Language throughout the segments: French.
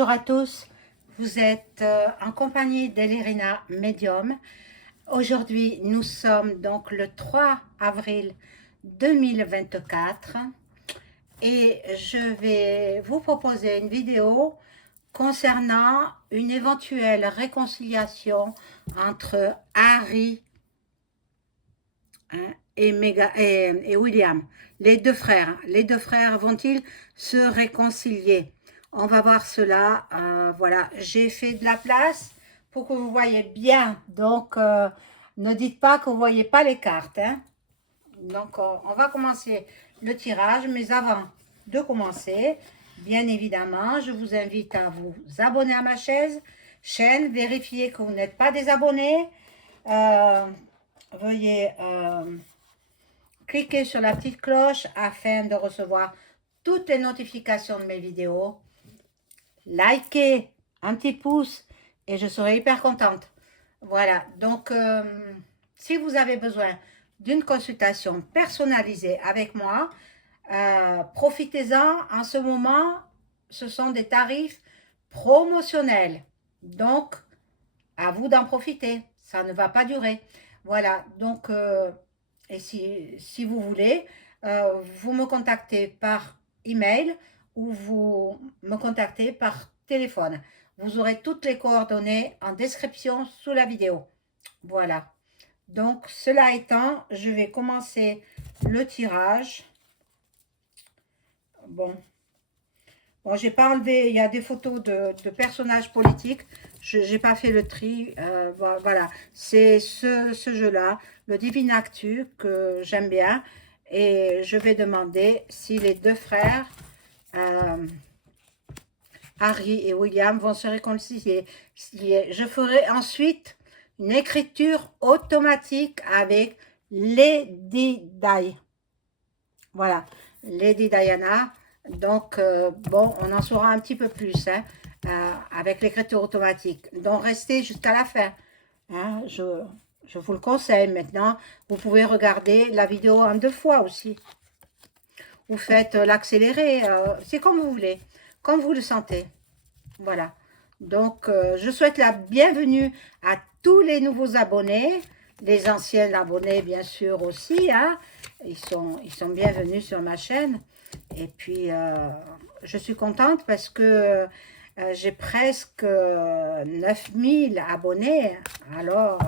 Bonjour à tous, vous êtes en compagnie d'Elerina Medium. Aujourd'hui, nous sommes donc le 3 avril 2024 et je vais vous proposer une vidéo concernant une éventuelle réconciliation entre Harry, hein, et William, les deux frères. Les deux frères vont-ils se réconcilier? On va voir cela. Voilà, j'ai fait de la place pour que vous voyez bien. Donc, ne dites pas que vous ne voyez pas les cartes, hein. Donc, on va commencer le tirage. Mais avant de commencer, bien évidemment, je vous invite à vous abonner à ma chaîne. Vérifiez que vous n'êtes pas des abonnés. Veuillez cliquer sur la petite cloche afin de recevoir toutes les notifications de mes vidéos. Likez, un petit pouce et je serai hyper contente. Voilà, donc si vous avez besoin d'une consultation personnalisée avec moi, profitez-en. En ce moment, ce sont des tarifs promotionnels. Donc, à vous d'en profiter. Ça ne va pas durer. Voilà, donc, et si vous voulez, vous me contactez par email ou vous me contactez par téléphone. Vous aurez toutes les coordonnées en description sous la vidéo. Voilà. Donc, cela étant, je vais commencer le tirage. Bon, j'ai pas enlevé, il y a des photos de personnages politiques. Je n'ai pas fait le tri. Voilà, c'est ce jeu-là, le Divine Actu, que j'aime bien. Et je vais demander si les deux frères, Harry et William, vont se réconcilier. Je ferai ensuite une écriture automatique avec Lady Di. Voilà, Lady Diana. Donc, bon, on en saura un petit peu plus, hein, avec l'écriture automatique. Donc, restez jusqu'à la fin. Hein, je vous le conseille maintenant. Vous pouvez regarder la vidéo en 2 fois aussi. Vous faites l'accéléré, c'est comme vous voulez, comme vous le sentez. Voilà. Donc, je souhaite la bienvenue à tous les nouveaux abonnés, les anciens abonnés, bien sûr, aussi. Hein. Ils sont bienvenus sur ma chaîne. Et puis, je suis contente parce que j'ai presque 9000 abonnés. Alors,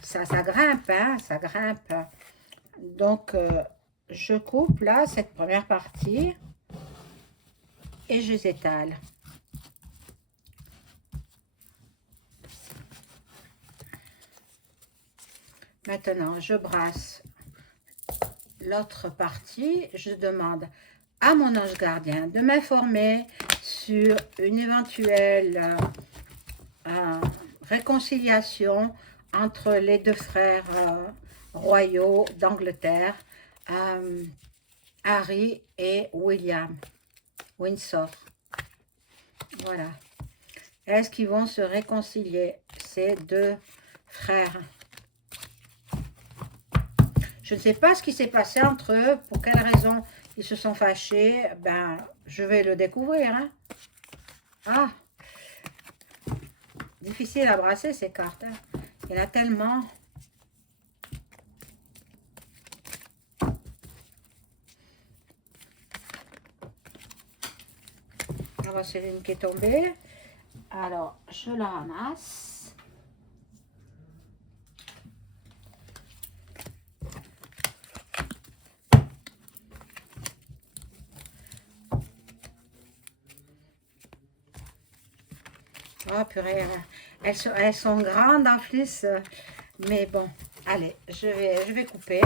ça grimpe, hein, ça grimpe. Donc, je coupe là, cette première partie, et je les étale. Maintenant, je brasse l'autre partie. Je demande à mon ange gardien de m'informer sur une éventuelle réconciliation entre les deux frères royaux d'Angleterre, Harry et William Windsor. Voilà. Est-ce qu'ils vont se réconcilier, ces deux frères? Je ne sais pas ce qui s'est passé entre eux, pour quelle raison ils se sont fâchés. Ben, je vais le découvrir. Hein. Ah, difficile à brasser ces cartes. Hein. Il y en a tellement. Alors, c'est une qui est tombée. Alors, je la ramasse. Oh purée, elles sont grandes en plus, mais bon, allez, je vais couper.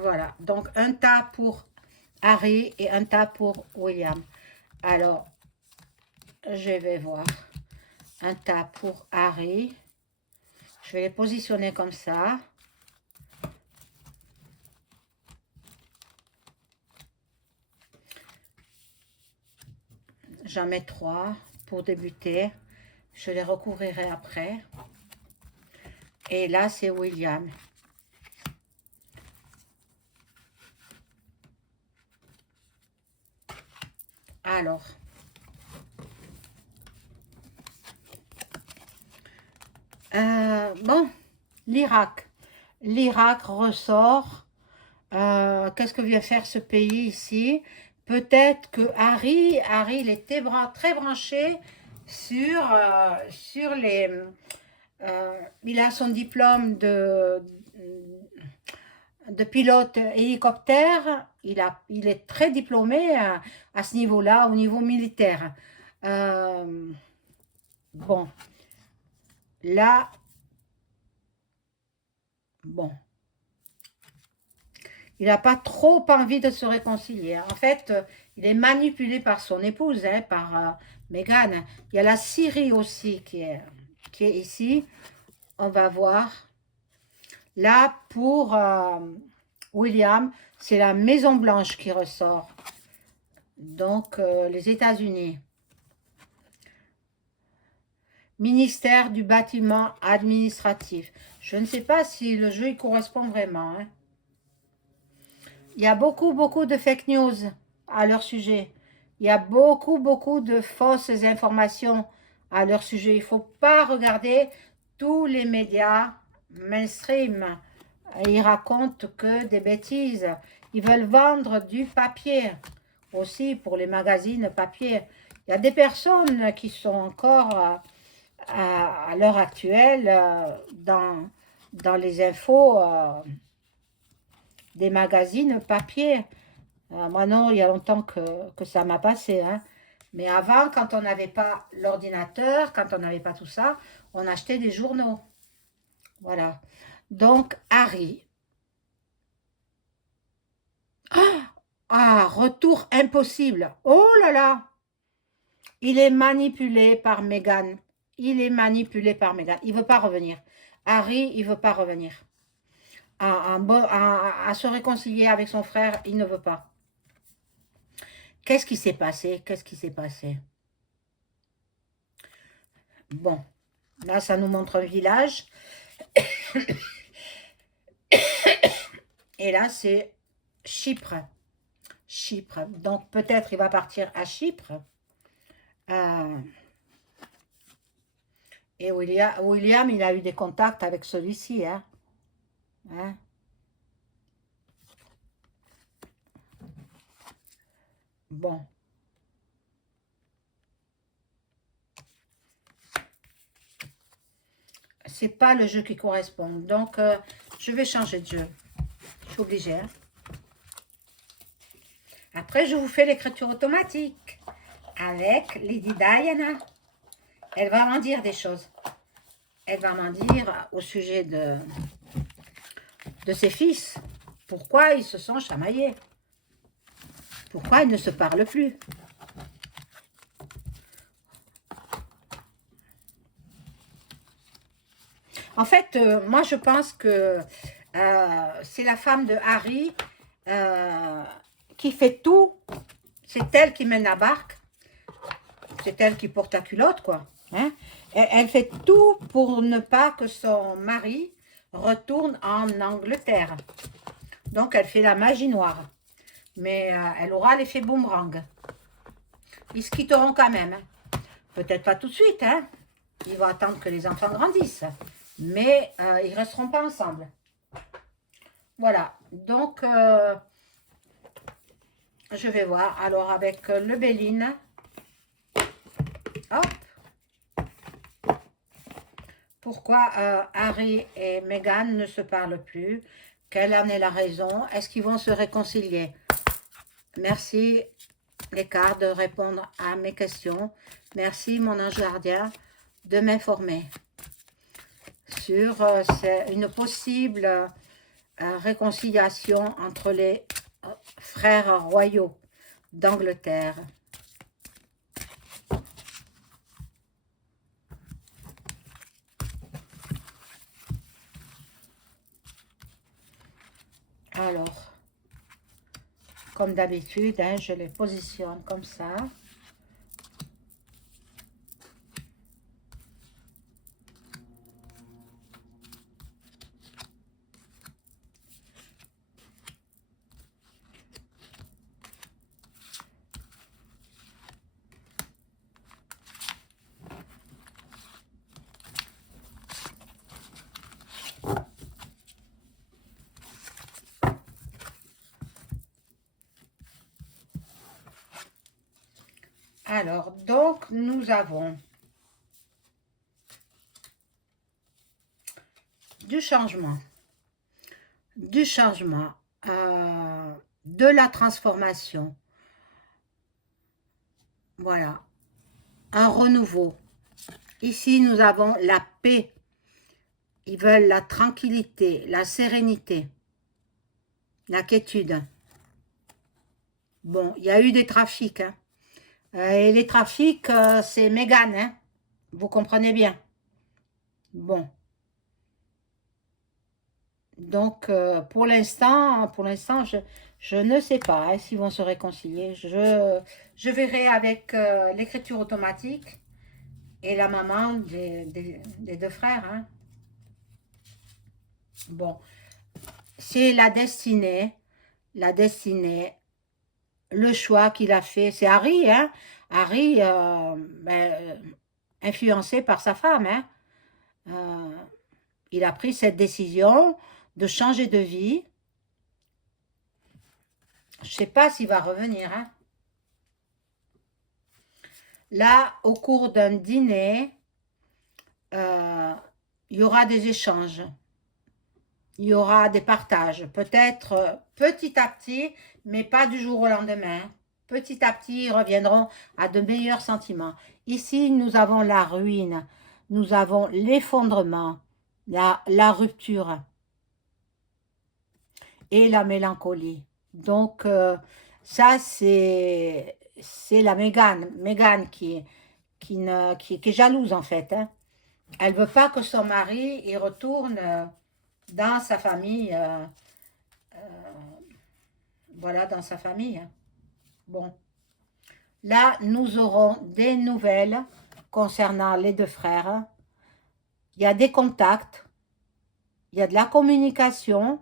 Voilà, donc un tas pour Harry et un tas pour William. Alors, je vais voir. Un tas pour Harry. Je vais les positionner comme ça. J'en mets 3 pour débuter. Je les recouvrirai après. Et là, c'est William. Alors, bon, l'Irak. L'Irak ressort. Qu'est-ce que vient faire ce pays ici? Peut-être que Harry, il était très branché sur les... il a son diplôme de pilote hélicoptère. Il est très diplômé à ce niveau-là, au niveau militaire. Euh, bon, là, bon, il n'a pas trop envie de se réconcilier. En fait, il est manipulé par son épouse, hein, par Meghan. Il y a la Syrie aussi qui est ici. On va voir. Là, pour William, c'est la Maison Blanche qui ressort. Donc, les États-Unis. Ministère du bâtiment administratif. Je ne sais pas si le jeu y correspond vraiment, hein. Il y a beaucoup de fake news à leur sujet. Il y a beaucoup de fausses informations à leur sujet. Il ne faut pas regarder tous les médias mainstream. Ils racontent que des bêtises. Ils veulent vendre du papier aussi pour les magazines papier. Il y a des personnes qui sont encore à l'heure actuelle dans les infos des magazines papier. Moi non, il y a longtemps que ça m'a passé, hein. Mais avant, quand on n'avait pas l'ordinateur, quand on n'avait pas tout ça, on achetait des journaux. Voilà. Donc, Harry. Ah, retour impossible. Oh là là. Il est manipulé par Meghan. Il est manipulé par Meghan. Il ne veut pas revenir. Harry, il ne veut pas revenir. À se réconcilier avec son frère, il ne veut pas. Qu'est-ce qui s'est passé? Qu'est-ce qui s'est passé? Bon, là, ça nous montre un village. Et là, c'est Chypre. Chypre. Donc, peut-être il va partir à Chypre. Et William, il a eu des contacts avec celui-ci, hein. Hein? Bon. C'est pas le jeu qui correspond. Donc, je vais changer de jeu. Je suis obligée, hein. Après, je vous fais l'écriture automatique avec Lady Diana. Elle va m'en dire des choses. Elle va m'en dire au sujet de ses fils. Pourquoi ils se sont chamaillés? Pourquoi ils ne se parlent plus? En fait, moi, je pense que c'est la femme de Harry qui fait tout. C'est elle qui mène la barque. C'est elle qui porte la culotte, quoi. Hein? Elle fait tout pour ne pas que son mari retourne en Angleterre. Donc, elle fait la magie noire. Mais elle aura l'effet boomerang. Ils se quitteront quand même. Hein. Peut-être pas tout de suite. Hein. Ils vont attendre que les enfants grandissent. Mais ils ne resteront pas ensemble. Voilà. Donc, je vais voir. Alors, avec le Béline. Hop. Pourquoi Harry et Meghan ne se parlent plus? Quelle en est la raison? Est-ce qu'ils vont se réconcilier? Merci les cartes de répondre à mes questions. Merci mon ange gardien de m'informer sur une possible réconciliation entre les frères royaux d'Angleterre. Alors, comme d'habitude, hein, je les positionne comme ça. Alors, donc, nous avons du changement, de la transformation, voilà, un renouveau. Ici, nous avons la paix. Ils veulent la tranquillité, la sérénité, la quiétude. Bon, il y a eu des trafics, hein. Et les trafics, c'est Mégane, hein. Vous comprenez bien. Bon. Donc, pour l'instant, je ne sais pas hein, s'ils vont se réconcilier. Je verrai avec l'écriture automatique et la maman des deux frères. Hein. Bon, c'est la destinée, le choix qu'il a fait. C'est Harry, hein. Harry, influencé par sa femme, hein. Euh, il a pris cette décision de changer de vie. Je ne sais pas s'il va revenir. Hein. Là, au cours d'un dîner, il y aura des échanges. Il y aura des partages. Peut-être petit à petit, mais pas du jour au lendemain. Petit à petit, ils reviendront à de meilleurs sentiments. Ici, nous avons la ruine. Nous avons l'effondrement, la rupture et la mélancolie. Donc, ça, c'est la Mégane. Mégane qui est jalouse, en fait. Hein. Elle ne veut pas que son mari il retourne dans sa famille. Voilà, dans sa famille. Hein. Bon. Là, nous aurons des nouvelles concernant les deux frères. Il y a des contacts. Il y a de la communication.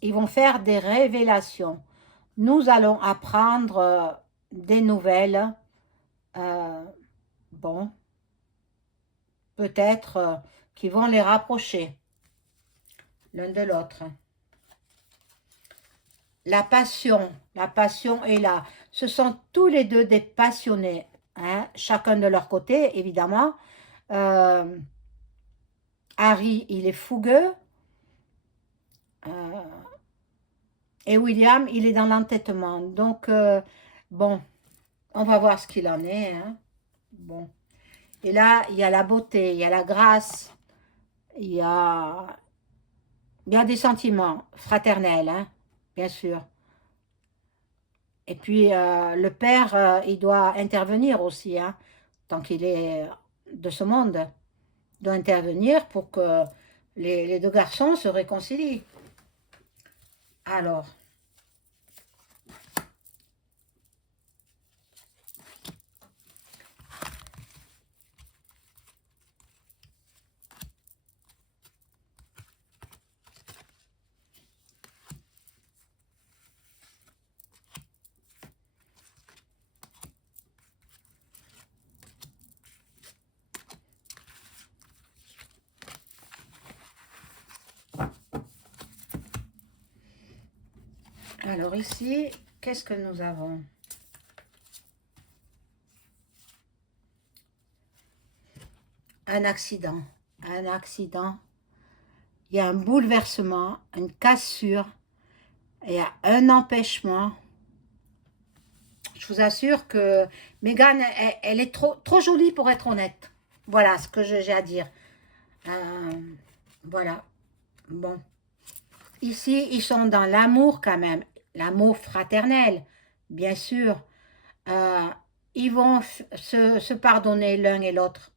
Ils vont faire des révélations. Nous allons apprendre des nouvelles. Bon, peut-être qui vont les rapprocher l'un de l'autre. La passion est là. Ce sont tous les deux des passionnés, hein, chacun de leur côté, évidemment. Harry, il est fougueux. Et William, il est dans l'entêtement. Donc, bon, on va voir ce qu'il en est. Hein. Bon. Et là, il y a la beauté, il y a la grâce, il y a des sentiments fraternels, hein, bien sûr. Et puis, le père, il doit intervenir aussi, hein, tant qu'il est de ce monde. Il doit intervenir pour que les deux garçons se réconcilient. Alors, ici, qu'est-ce que nous avons? Un accident. Un accident. Il y a un bouleversement, une cassure, il y a un empêchement. Je vous assure que Mégane, elle est trop jolie pour être honnête. Voilà ce que j'ai à dire. Voilà. Bon. Ici, ils sont dans l'amour quand même. L'amour fraternel, bien sûr. Ils vont se pardonner l'un et l'autre.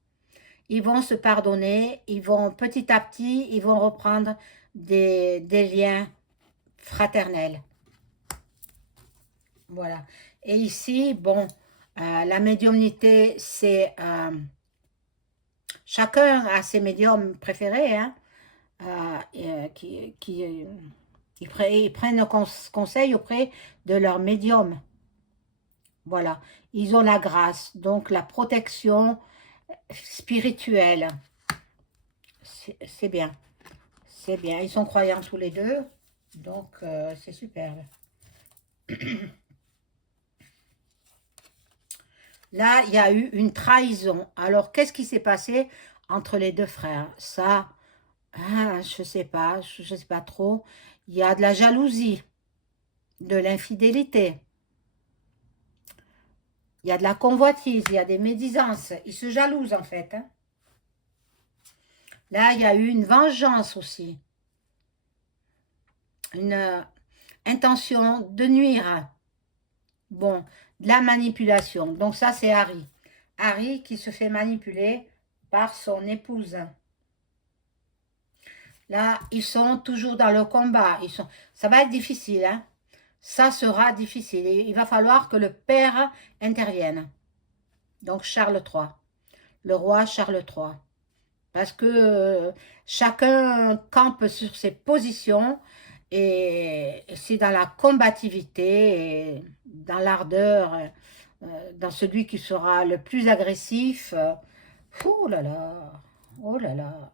Ils vont se pardonner. Ils vont petit à petit, ils vont reprendre des liens fraternels. Voilà. Et ici, bon, la médiumnité, c'est... chacun a ses médiums préférés, hein, ils prennent conseil auprès de leur médium. Voilà. Ils ont la grâce, donc la protection spirituelle. C'est bien. C'est bien. Ils sont croyants tous les deux, donc c'est superbe. Là, il y a eu une trahison. Alors, qu'est-ce qui s'est passé entre les deux frères? Ça, hein, je sais pas trop. Il y a de la jalousie, de l'infidélité, il y a de la convoitise, il y a des médisances. Ils se jalousent en fait, hein. Là, il y a eu une vengeance aussi, une intention de nuire. Bon, de la manipulation. Donc ça, c'est Harry. Harry qui se fait manipuler par son épouse. Là, ils sont toujours dans le combat. Ça va être difficile, hein. Ça sera difficile. Il va falloir que le père intervienne. Donc Charles III, le roi Charles III. Parce que chacun campe sur ses positions et c'est dans la combativité, et dans l'ardeur, dans celui qui sera le plus agressif. Oh là là, oh là là.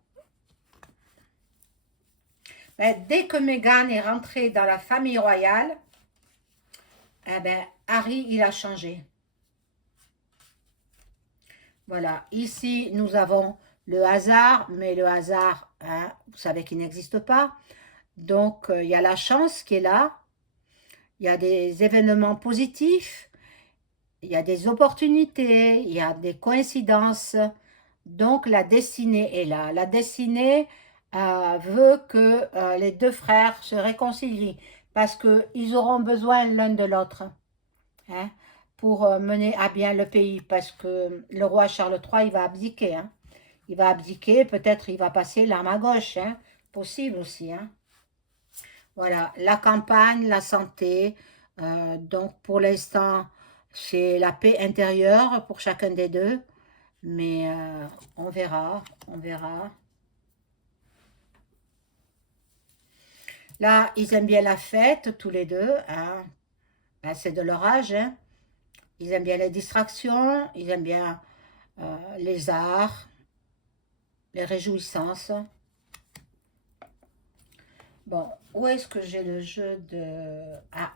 Ben, dès que Meghan est rentrée dans la famille royale, eh ben, Harry, il a changé. Voilà, ici, nous avons le hasard, mais le hasard, hein, vous savez qu'il n'existe pas. Donc, il y a la chance qui est là, il y a des événements positifs, il y a des opportunités, il y a des coïncidences. Donc, la destinée est là. La destinée veut que les deux frères se réconcilient parce qu'ils auront besoin l'un de l'autre, hein, pour mener à bien le pays. Parce que le roi Charles III, il va abdiquer, hein. Il va abdiquer, peut-être il va passer l'arme à gauche, hein. Possible aussi, hein. Voilà, la campagne, la santé. Donc pour l'instant, c'est la paix intérieure pour chacun des deux. Mais on verra, on verra. Là, ils aiment bien la fête, tous les deux, hein. Ben, c'est de leur âge, hein. Ils aiment bien les distractions, ils aiment bien les arts, les réjouissances. Bon, où est-ce que j'ai le jeu de... Ah,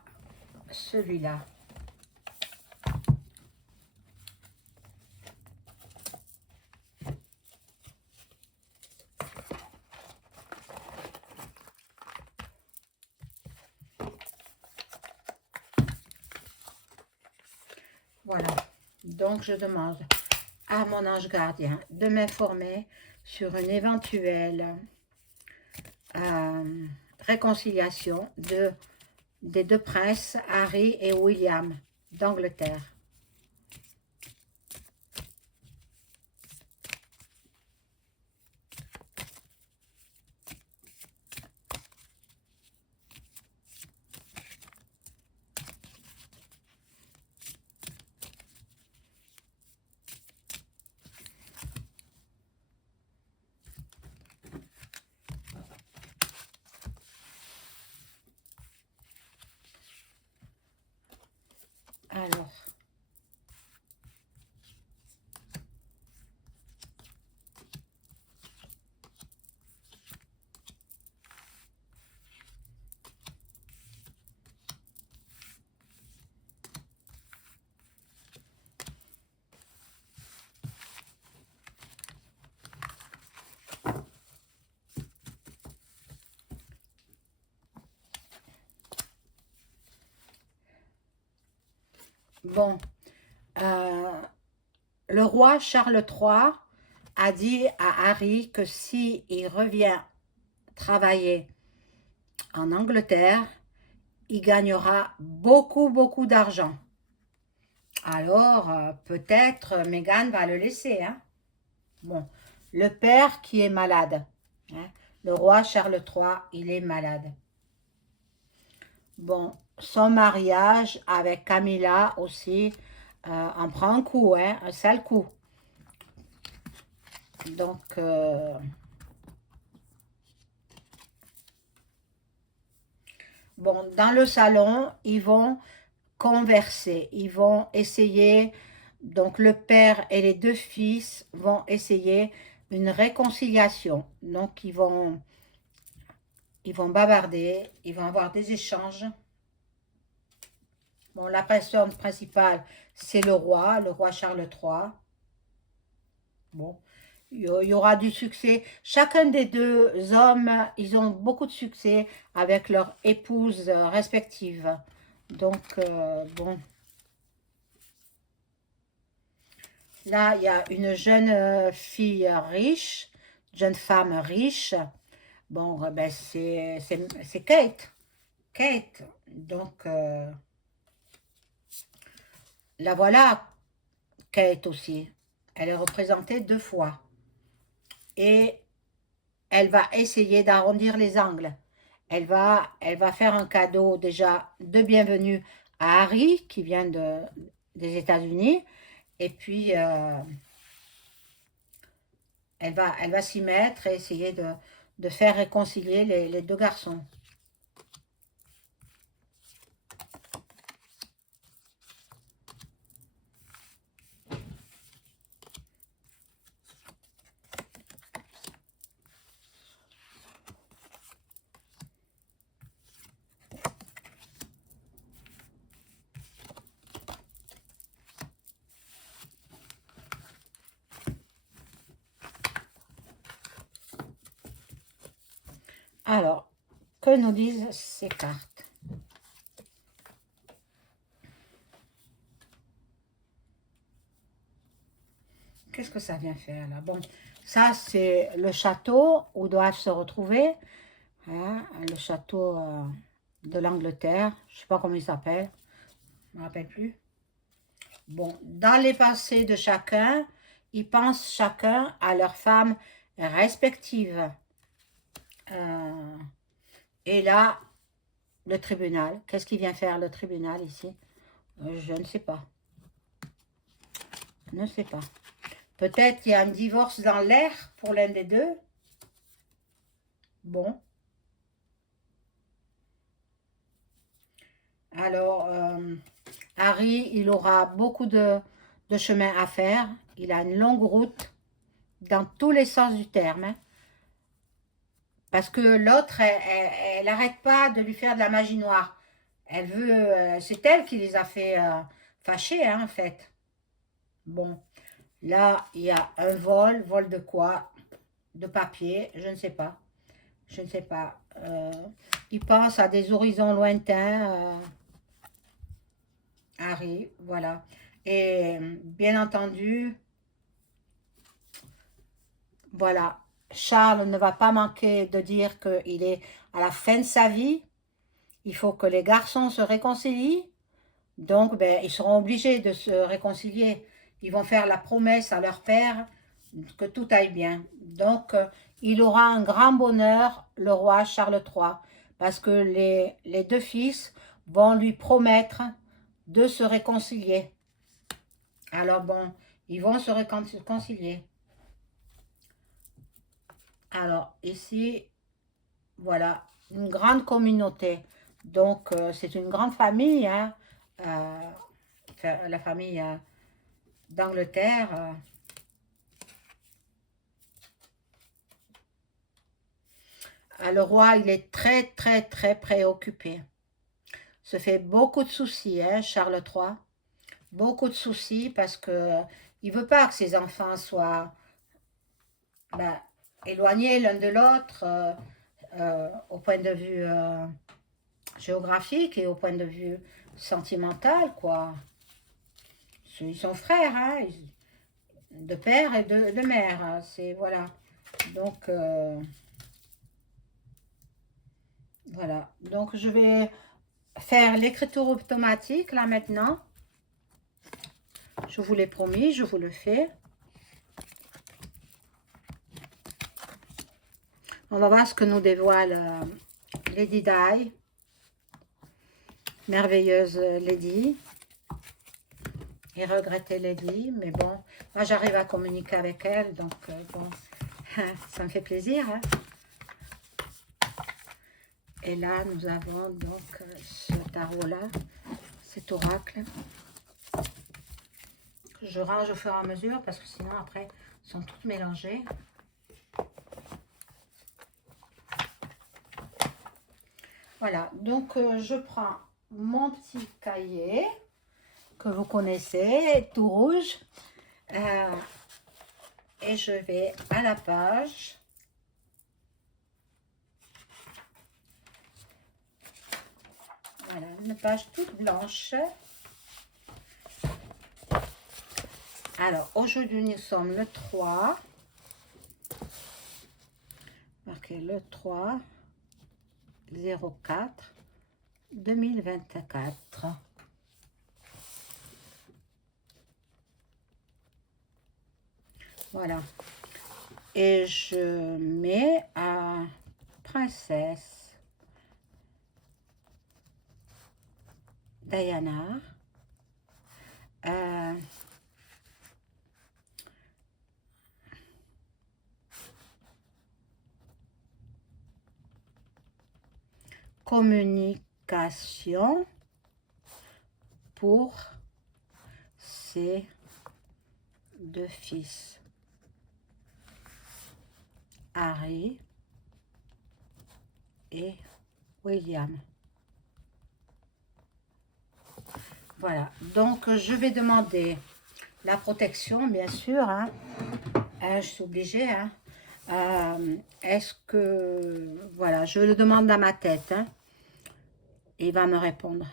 celui-là. Voilà. Donc, je demande à mon ange gardien de m'informer sur une éventuelle réconciliation des deux princes, Harry et William d'Angleterre. Alors, bon, euh, le roi Charles III a dit à Harry que si il revient travailler en Angleterre, il gagnera beaucoup, beaucoup d'argent. Alors, peut-être Meghan va le laisser, hein. Bon, le père qui est malade, hein. Le roi Charles III, il est malade. Bon, son mariage avec Camilla aussi en prend un coup, hein, un sale coup. Donc, bon, dans le salon, ils vont converser, ils vont essayer, donc le père et les deux fils vont essayer une réconciliation. Donc, ils vont bavarder, ils vont avoir des échanges. Bon, la personne principale, c'est le roi Charles III. Bon, il y aura du succès. Chacun des deux hommes, ils ont beaucoup de succès avec leurs épouses respectives. Donc, bon, là, il y a une jeune fille riche, jeune femme riche. Bon, ben, c'est Kate. Kate. Donc, la voilà, Kate aussi. Elle est représentée 2 fois. Et elle va essayer d'arrondir les angles. Elle va faire un cadeau déjà de bienvenue à Harry, qui vient des États-Unis. Et puis, elle va s'y mettre et essayer de faire réconcilier les deux garçons. Alors, que nous disent ces cartes? Qu'est-ce que ça vient faire là? Bon, ça c'est le château où doivent se retrouver, hein, le château de l'Angleterre. Je ne sais pas comment il s'appelle, je ne me rappelle plus. Bon, dans les pensées de chacun, ils pensent chacun à leur femme respective. Euh, et là, le tribunal. Qu'est-ce qu'il vient faire le tribunal ici? Je ne sais pas. Je ne sais pas. Peut-être il y a un divorce dans l'air pour l'un des deux. Bon. Alors, Harry, il aura beaucoup de chemin à faire. Il a une longue route dans tous les sens du terme, hein. Parce que l'autre, elle n'arrête pas de lui faire de la magie noire. Elle veut, c'est elle qui les a fait fâcher, hein, en fait. Bon, là, il y a un vol de quoi? De papier, je ne sais pas. Je ne sais pas. Il pense à des horizons lointains, Harry, voilà. Et bien entendu, voilà, Charles ne va pas manquer de dire qu'il est à la fin de sa vie. Il faut que les garçons se réconcilient. Donc, ben, ils seront obligés de se réconcilier. Ils vont faire la promesse à leur père que tout aille bien. Donc, il aura un grand bonheur, le roi Charles III, parce que les deux fils vont lui promettre de se réconcilier. Alors bon, ils vont se réconcilier. Alors, ici, voilà, une grande communauté. Donc, c'est une grande famille, hein, la famille d'Angleterre. Le roi, il est très, très, très préoccupé. Se fait beaucoup de soucis, hein, Charles III. Beaucoup de soucis parce que il veut pas que ses enfants soient ben, éloignés l'un de l'autre au point de vue géographique et au point de vue sentimental, quoi. Ils sont frères, hein, de père et de mère, hein, c'est voilà. Donc voilà. Donc je vais faire l'écriture automatique là maintenant. Je vous l'ai promis, je vous le fais. On va voir ce que nous dévoile Lady Di. Merveilleuse Lady. Et regretter Lady. Mais bon, moi j'arrive à communiquer avec elle. Donc bon, ça me fait plaisir. Hein. Et là, nous avons donc ce tarot-là. Cet oracle. Que je range au fur et à mesure parce que sinon après, ils sont toutes mélangées. Voilà, donc je prends mon petit cahier que vous connaissez, tout rouge. Et je vais à la page. Voilà, une page toute blanche. Alors, aujourd'hui, nous sommes le 3. Marqué le 3 04 2024. Voilà. Et je mets à Princesse Diana. Communication pour ses deux fils, Harry et William. Voilà, donc je vais demander la protection, bien sûr, hein. Je suis obligée, hein. Est-ce que, voilà, je le demande dans ma tête, hein. Il va me répondre.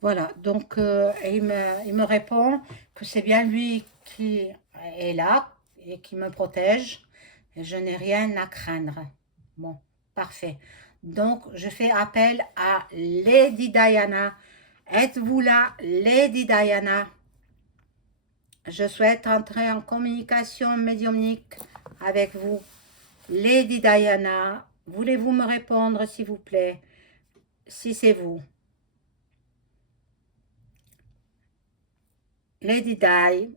Voilà, donc il me répond que c'est bien lui qui est là et qui me protège et je n'ai rien à craindre. Bon, parfait. Donc, je fais appel à Lady Diana. Êtes-vous là, Lady Diana? Je souhaite entrer en communication médiumnique avec vous. Lady Diana, voulez-vous me répondre, s'il vous plaît, si c'est vous? Lady Di,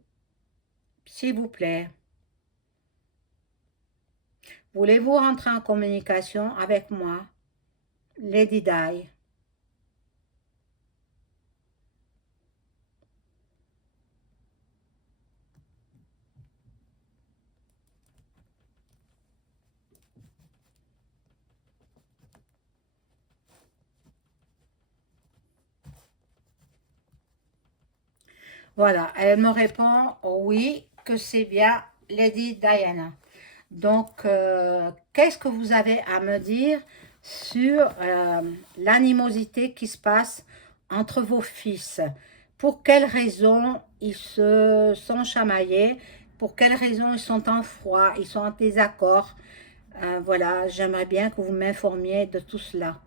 s'il vous plaît, voulez-vous rentrer en communication avec moi? Lady Di. Voilà, elle me répond oui, que c'est bien Lady Diana. Donc, qu'est-ce que vous avez à me dire sur l'animosité qui se passe entre vos fils? Pour quelles raisons ils se sont chamaillés? Pour quelles raisons ils sont en froid? Ils sont en désaccord? Voilà, j'aimerais bien que vous m'informiez de tout cela.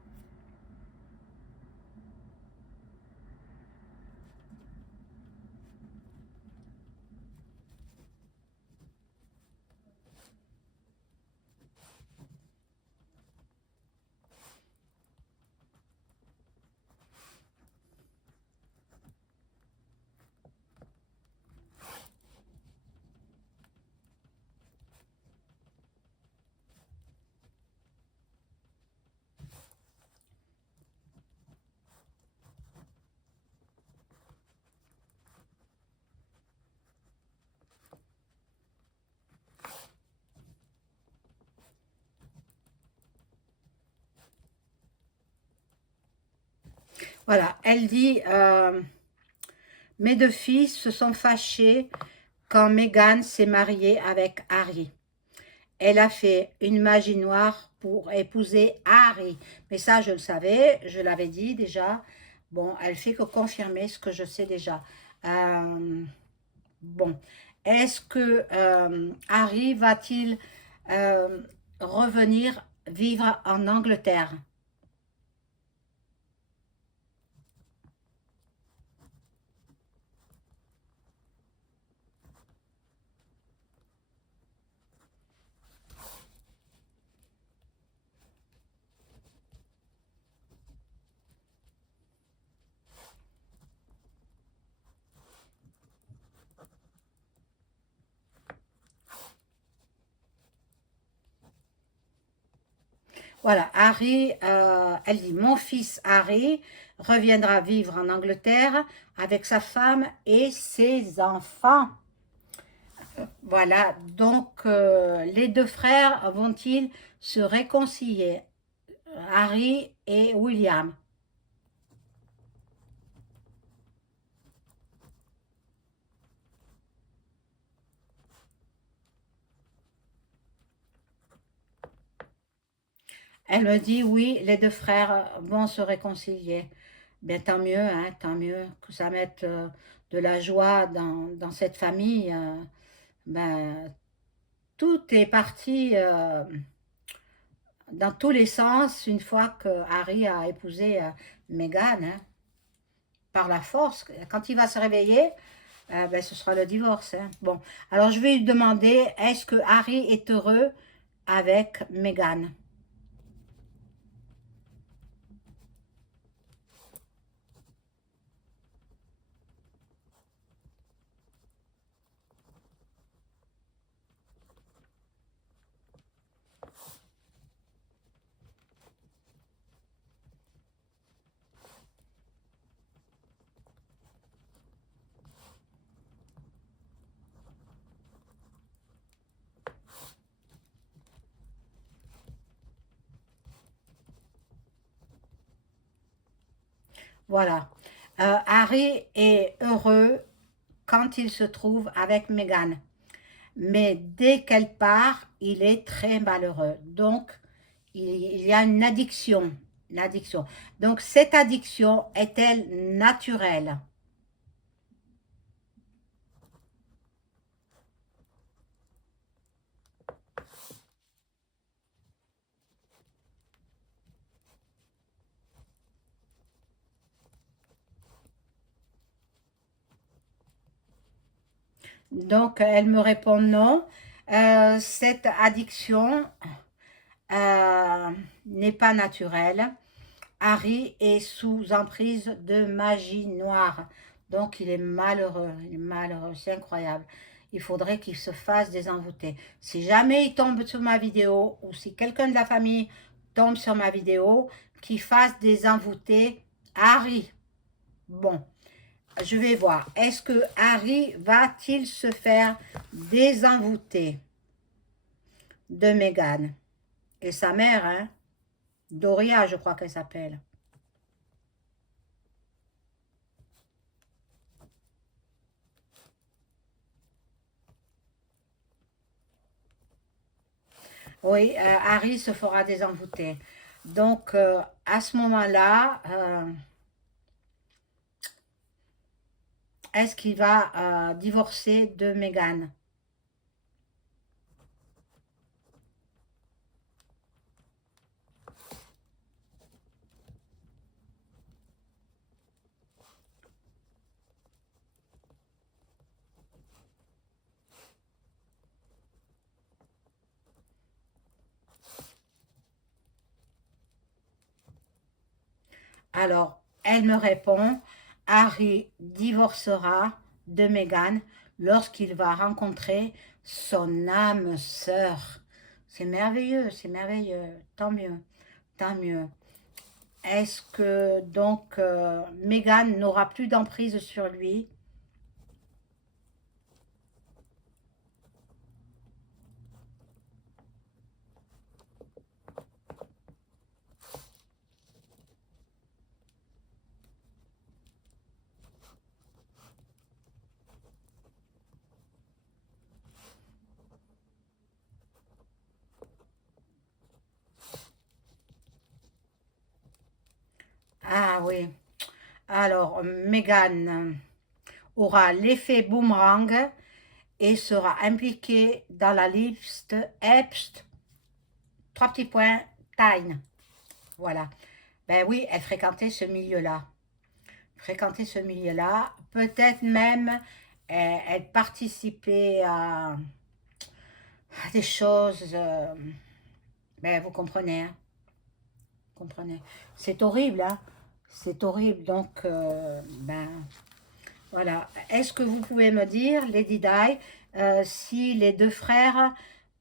Voilà, elle dit, mes deux fils se sont fâchés quand Meghan s'est mariée avec Harry. Elle a fait une magie noire pour épouser Harry. Mais ça, je le savais, je l'avais dit déjà. Bon, elle fait que confirmer ce que je sais déjà. Bon, est-ce que Harry va-t-il euh, revenir vivre en Angleterre? Voilà, Harry, elle dit, mon fils Harry reviendra vivre en Angleterre avec sa femme et ses enfants. Voilà, donc les deux frères vont-ils se réconcilier, Harry et William? Elle me dit, oui, les deux frères vont se réconcilier. Bien, tant mieux que ça mette de la joie dans cette famille. Ben, tout est parti dans tous les sens une fois que Harry a épousé Meghan, hein, par la force. Quand il va se réveiller, ben, ce sera le divorce, hein. Bon, alors je vais lui demander, est-ce que Harry est heureux avec Meghan? Voilà. Harry est heureux quand il se trouve avec Meghan. Mais dès qu'elle part, il est très malheureux. Donc, il y a une addiction. Une addiction. Donc, cette addiction est-elle naturelle? Donc, elle me répond non. Cette addiction euh, n'est pas naturelle. Harry est sous emprise de magie noire. Donc, il est malheureux. Il est malheureux. C'est incroyable. Il faudrait qu'il se fasse désenvoûter. Si jamais il tombe sur ma vidéo ou si quelqu'un de la famille tombe sur ma vidéo, qu'il fasse désenvoûter Harry. Bon, je vais voir. Est-ce que Harry va-t-il se faire désenvoûter de Meghan? Et sa mère, hein? Doria, je crois qu'elle s'appelle. Oui, Harry se fera désenvoûter. Donc, à ce moment-là, est-ce qu'il va divorcer de Meghan? Alors, elle me répond, Harry divorcera de Meghan lorsqu'il va rencontrer son âme sœur. C'est merveilleux, tant mieux, tant mieux. Est-ce que donc Meghan n'aura plus d'emprise sur lui? Ah oui. Alors, Meghan aura l'effet boomerang et sera impliquée dans la liste Epstein, trois petits points, Time. Voilà. Ben oui, elle fréquentait ce milieu-là. Fréquentait ce milieu-là. Peut-être même elle participait à des choses. Ben vous comprenez, hein, comprenez. C'est horrible, hein. C'est horrible. Donc, ben voilà. Est-ce que vous pouvez me dire, Lady Di, si les deux frères,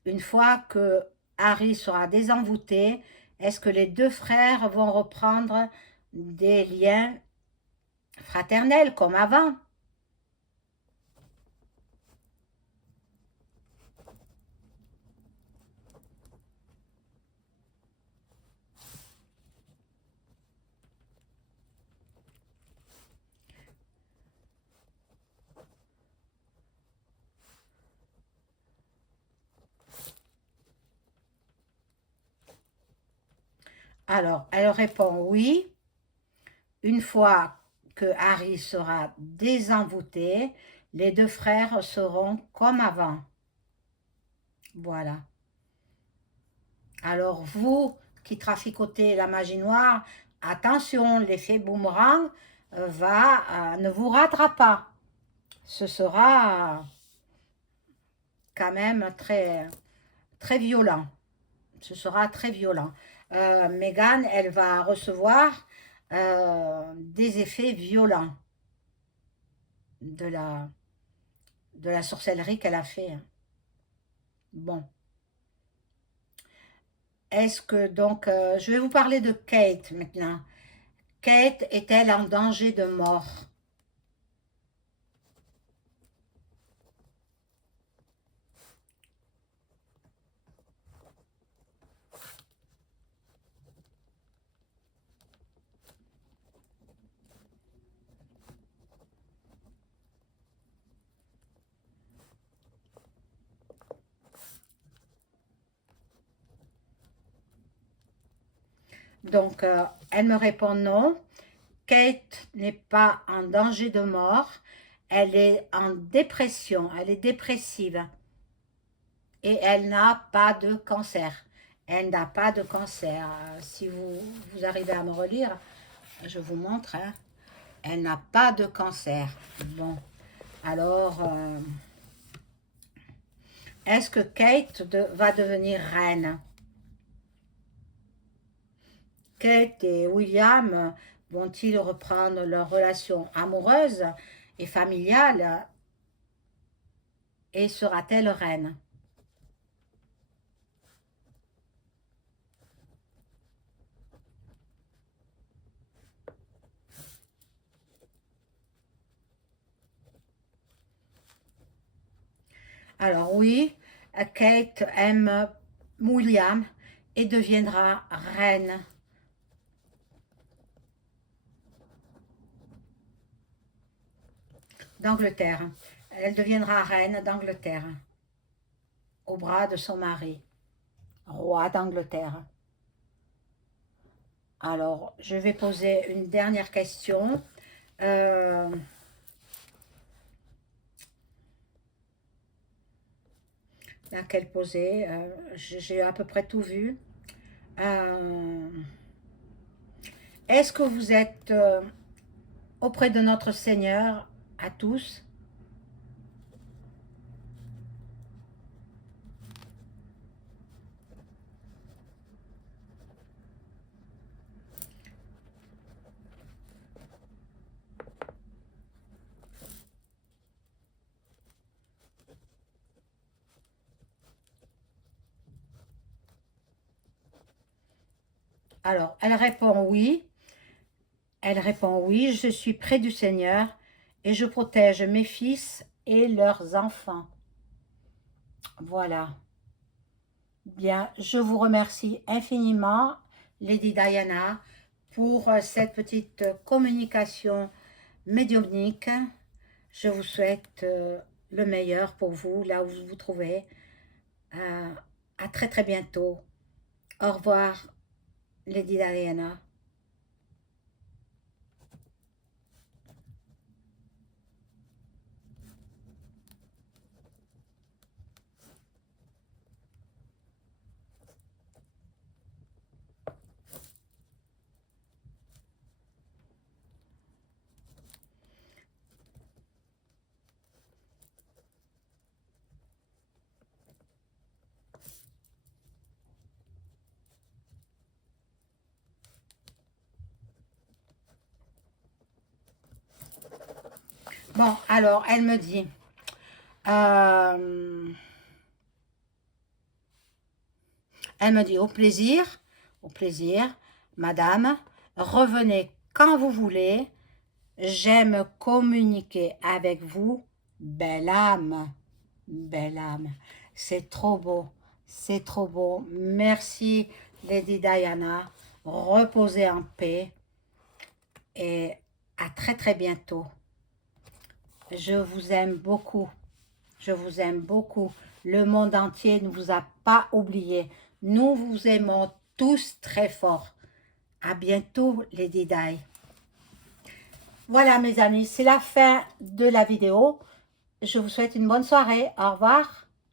une fois que Harry sera désenvoûté, Est-ce que les deux frères vont reprendre des liens fraternels comme avant? Alors, elle répond oui. Une fois que Harry sera désenvoûté, les deux frères seront comme avant. Voilà. Alors, vous qui traficotez la magie noire, attention, l'effet boomerang ne vous ratera pas. Ce sera quand même très, très violent. Ce sera très violent. Meghan, elle va recevoir des effets violents de la sorcellerie qu'elle a fait. Bon. Est-ce que donc, je vais vous parler de Kate maintenant. Kate est-elle en danger de mort? Donc, elle me répond non. Kate n'est pas en danger de mort. Elle est en dépression. Elle est dépressive. Et elle n'a pas de cancer. Elle n'a pas de cancer. Si vous arrivez à me relire, je vous montre. Hein. Elle n'a pas de cancer. Bon, alors, est-ce que Kate va devenir reine? Kate et William vont-ils reprendre leur relation amoureuse et familiale et sera-t-elle reine? Alors oui, Kate aime William et deviendra reine d'Angleterre. Elle deviendra reine d'Angleterre au bras de son mari, roi d'Angleterre. Alors, je vais poser une dernière question. Euh, laquelle poser j'ai à peu près tout vu. Euh, Est-ce que vous êtes auprès de notre Seigneur à tous? Alors, elle répond oui. Elle répond oui, je suis près du Seigneur et je protège mes fils et leurs enfants. Voilà. Bien, je vous remercie infiniment, Lady Diana, pour cette petite communication médiumnique. Je vous souhaite le meilleur pour vous, là où vous vous trouvez. Euh, à très très bientôt. Au revoir, Lady Diana. Bon, alors, elle me dit au plaisir, au plaisir. Madame, revenez quand vous voulez. J'aime communiquer avec vous. Belle âme, belle âme. C'est trop beau, c'est trop beau. Merci Lady Diana. Reposez en paix et à très très bientôt. Je vous aime beaucoup. Je vous aime beaucoup. Le monde entier ne vous a pas oublié. Nous vous aimons tous très fort. À bientôt, Lady Di. Voilà mes amis, c'est la fin de la vidéo. Je vous souhaite une bonne soirée. Au revoir.